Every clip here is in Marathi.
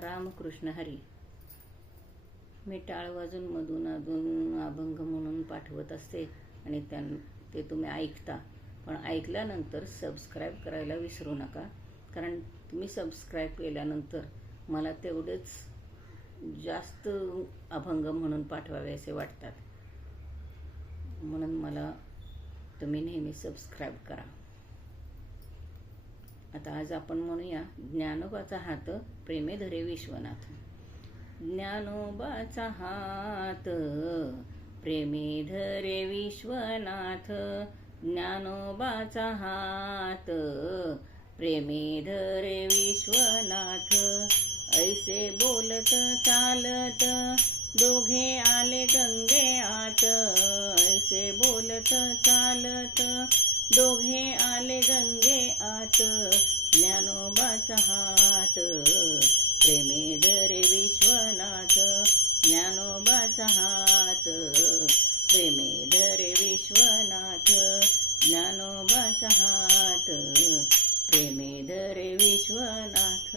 रामकृष्ण हरी. मी टाळ वाजून मधून अधून अभंग म्हणून पाठवत असते आणि ते तुम्ही ऐकता. पण ऐकल्यानंतर सबस्क्राईब करायला विसरू नका, कारण तुम्ही सबस्क्राईब केल्यानंतर मला तेवढेच जास्त अभंग म्हणून पाठवावे असे वाटतात. म्हणून मला तुम्ही नेहमी सबस्क्राईब करा. आता आज आपण म्हणूया ज्ञानोबाचा हात प्रेमे धरे विश्वनाथ. ज्ञानोबाचा हात प्रेमे धरे विश्वनाथ. ज्ञानोबाचा हात प्रेमे धरे विश्वनाथ. ऐसे बोलत चालत दोघे आले गंगे आत. ऐसे बोलत चालत दोघे आले गंगे आत. ज्ञानोबाचा हात प्रेमे धरे विश्वनाथ. ज्ञानोबाचा हात प्रेमे धरे विश्वनाथ. ज्ञानोबाचा हात प्रेमे धरे विश्वनाथ.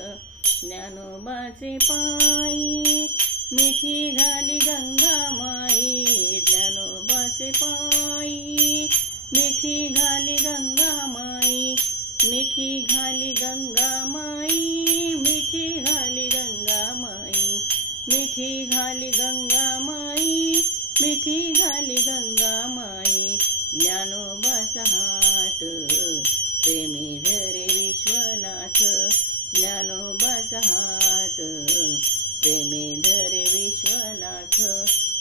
ज्ञानोबाचे पायी मिठी घाली गंगा माई. ज्ञानोबाचे पायी मिठी घाली गंगा माई. मिठी घाली गंगा माई. मिठी घाली गंगा माई. मिठी घाली गंगा माई. मिठी घाली गंगा माई. ज्ञानोबाचा हात प्रेमे धरे विश्वनाथ. ज्ञानोबाचा हात प्रेमे धरे विश्वनाथ.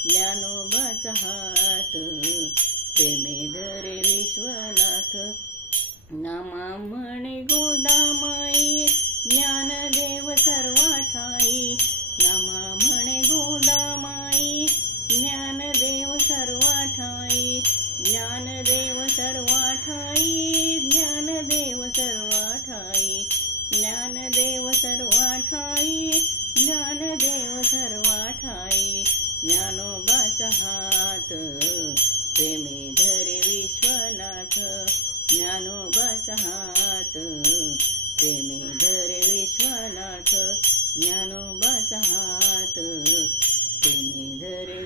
ज्ञानोबाचा हात प्रेमे धरे विश्वनाथ. नामा म्हणे गोदामाई ज्ञानदेव सर्वा ठाई. नामा म्हणे गोदामाई ज्ञानदेव सर्वा ठाई. ज्ञानदेव सर्वा ठाई. ज्ञानदेव सर्वा ठाई. ज्ञानदेव सर्वा ठाई. ज्ञानदेव सर्वा ठाई. ज्ञानोबाचा हात प्रेमे धरे विश्वनाथ. ज्ञानोबाचा हात प्रेमे धरे विश्वनाथ. ज्ञानोबाचा हात प्रेमे धरे